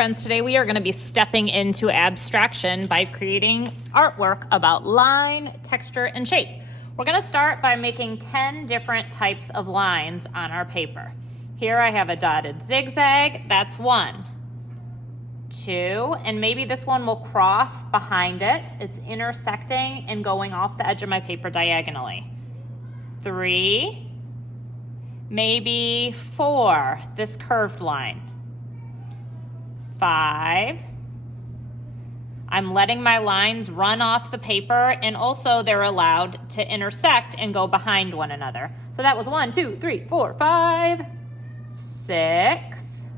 friends, today we are going to be stepping into abstraction by creating artwork about line, texture, and shape. We're going to start by making 10 different types of lines on our paper. Here I have a dotted zigzag, that's 1, 2, and maybe this one will cross behind it. It's intersecting and going off the edge of my paper diagonally. 3, maybe 4, this curved line. 5. I'm letting my lines run off the paper, and also they're allowed to intersect and go behind one another. So that was 1, 2, 3, 4, 5, 6.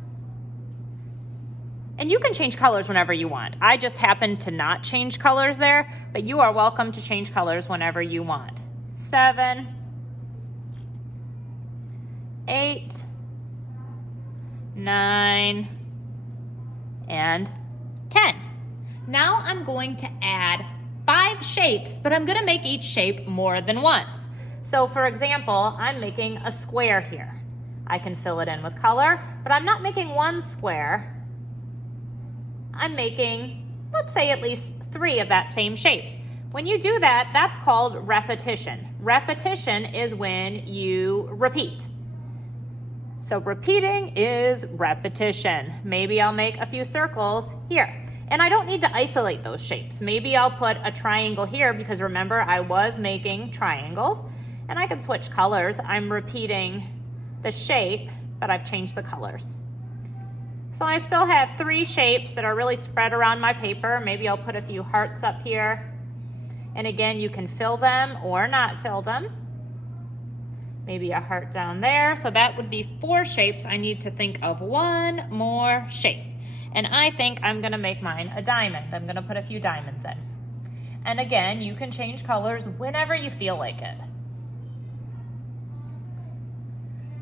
And you can change colors whenever you want. I just happened to not change colors there, but you are welcome to change colors whenever you want. 7, 8, 9, and 10. Now I'm going to add 5 shapes, but I'm going to make each shape more than once. So for example, I'm making a square here. I can fill it in with color, but I'm not making one square. I'm making, let's say, at least 3 of that same shape. When you do that, that's called repetition. Repetition is when you repeat. So repeating is repetition. Maybe I'll make a few circles here. And I don't need to isolate those shapes. Maybe I'll put a triangle here because remember I was making triangles, and I can switch colors. I'm repeating the shape, but I've changed the colors. So I still have 3 shapes that are really spread around my paper. Maybe I'll put a few hearts up here. And again, you can fill them or not fill them. Maybe a heart down there. So that would be 4 shapes. I need to think of 1 more shape. And I think I'm going to make mine a diamond. I'm going to put a few diamonds in. And again, you can change colors whenever you feel like it.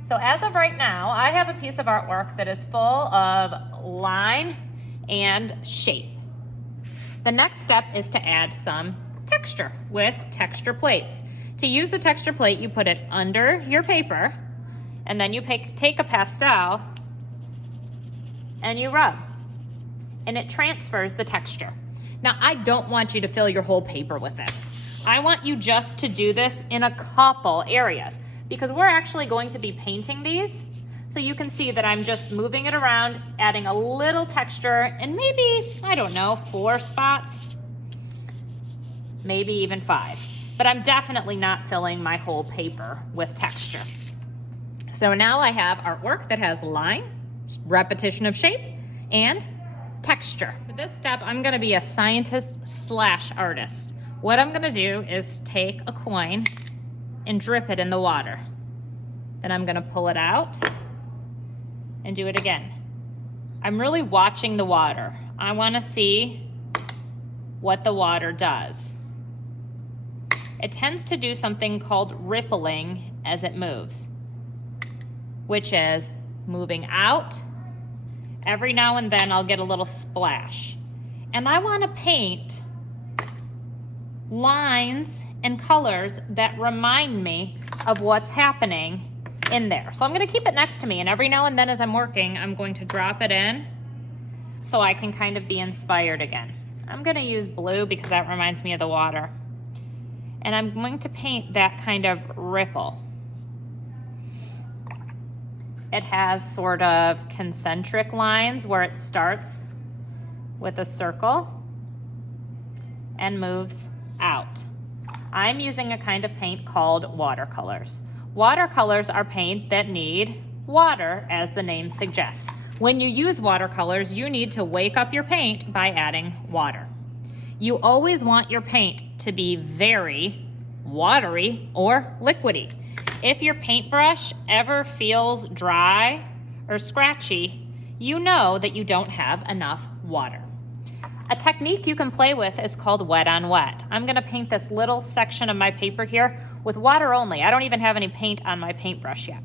So as of right now, I have a piece of artwork that is full of line and shape. The next step is to add some texture with texture plates. To use the texture plate, you put it under your paper, and then you take a pastel and you rub, and it transfers the texture. Now, I don't want you to fill your whole paper with this. I want you just to do this in a couple areas because we're actually going to be painting these. So you can see that I'm just moving it around, adding a little texture, and maybe, I don't know, 4 spots, maybe even 5. But I'm definitely not filling my whole paper with texture. So now I have artwork that has line, repetition of shape, and texture. For this step, I'm going to be a scientist/artist. What I'm going to do is take a coin and drip it in the water. Then I'm going to pull it out and do it again. I'm really watching the water. I want to see what the water does. It tends to do something called rippling as it moves, which is moving out. Every now and then I'll get a little splash. And I want to paint lines and colors that remind me of what's happening in there. So I'm going to keep it next to me, and every now and then as I'm working, I'm going to drop it in so I can kind of be inspired again. I'm going to use blue because that reminds me of the water. And I'm going to paint that kind of ripple. It has sort of concentric lines where it starts with a circle and moves out. I'm using a kind of paint called watercolors. Watercolors are paint that need water, as the name suggests. When you use watercolors, you need to wake up your paint by adding water. You always want your paint to be very watery or liquidy. If your paintbrush ever feels dry or scratchy, you know that you don't have enough water. A technique you can play with is called wet on wet. I'm going to paint this little section of my paper here with water only. I don't even have any paint on my paintbrush yet.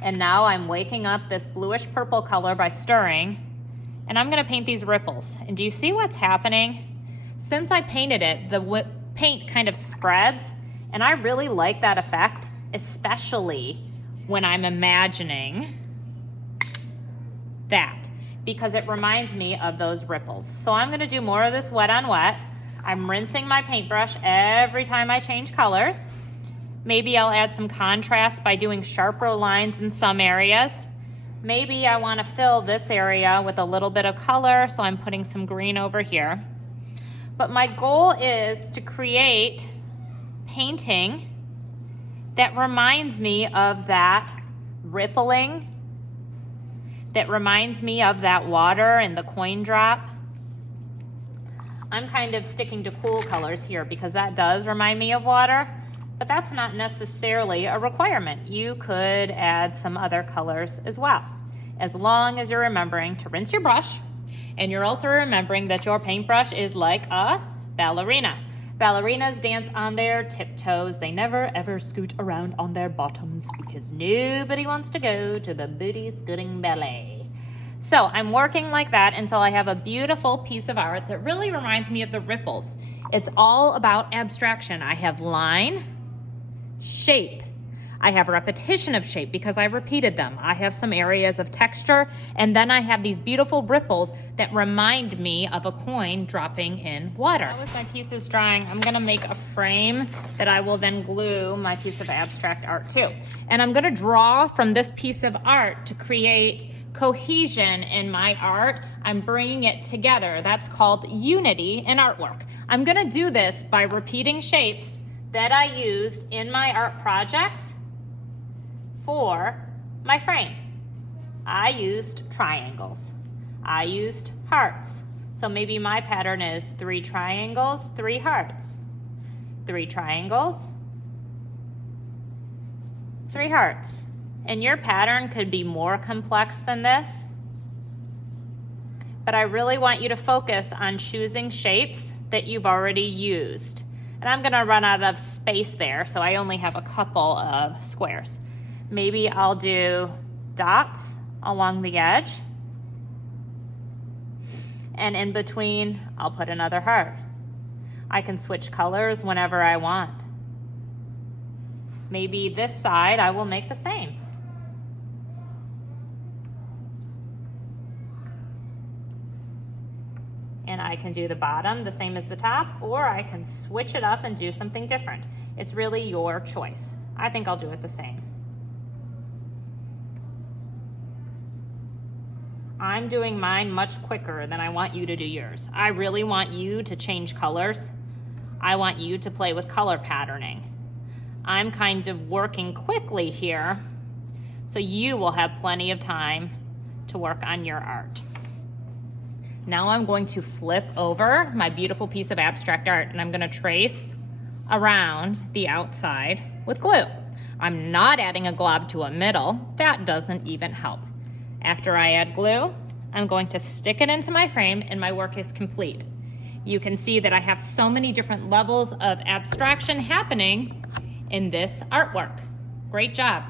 And now I'm waking up this bluish purple color by stirring, and I'm going to paint these ripples. And do you see what's happening? Since I painted it, the paint kind of spreads, and I really like that effect, especially when I'm imagining that. because it reminds me of those ripples. So I'm gonna do more of this wet on wet. I'm rinsing my paintbrush every time I change colors. Maybe I'll add some contrast by doing sharper lines in some areas. Maybe I want to fill this area with a little bit of color, so I'm putting some green over here. But my goal is to create painting that reminds me of that rippling, that reminds me of that water and the coin drop. I'm kind of sticking to cool colors here because that does remind me of water. But that's not necessarily a requirement. You could add some other colors as well, as long as you're remembering to rinse your brush, and you're also remembering that your paintbrush is like a ballerina. Ballerinas dance on their tiptoes. They never ever scoot around on their bottoms because nobody wants to go to the booty scooting ballet. So I'm working like that until I have a beautiful piece of art that really reminds me of the ripples. It's all about abstraction. I have line, shape. I have repetition of shape because I repeated them. I have some areas of texture, and then I have these beautiful ripples that remind me of a coin dropping in water. Now with my pieces drying, I'm gonna make a frame that I will then glue my piece of abstract art to. And I'm gonna draw from this piece of art to create cohesion in my art. I'm bringing it together. That's called unity in artwork. I'm gonna do this by repeating shapes that I used in my art project for my frame. I used triangles. I used hearts. So maybe my pattern is 3 triangles, 3 hearts. 3 triangles, 3 hearts. And your pattern could be more complex than this, but I really want you to focus on choosing shapes that you've already used. And I'm gonna run out of space there, so I only have a couple of squares. Maybe I'll do dots along the edge, and in between, I'll put another heart. I can switch colors whenever I want. Maybe this side I will make the same. And I can do the bottom the same as the top, or I can switch it up and do something different. It's really your choice. I think I'll do it the same. I'm doing mine much quicker than I want you to do yours. I really want you to change colors. I want you to play with color patterning. I'm kind of working quickly here, so you will have plenty of time to work on your art. Now I'm going to flip over my beautiful piece of abstract art, and I'm gonna trace around the outside with glue. I'm not adding a glob to a middle. That doesn't even help. After I add glue, I'm going to stick it into my frame, and my work is complete. You can see that I have so many different levels of abstraction happening in this artwork. Great job.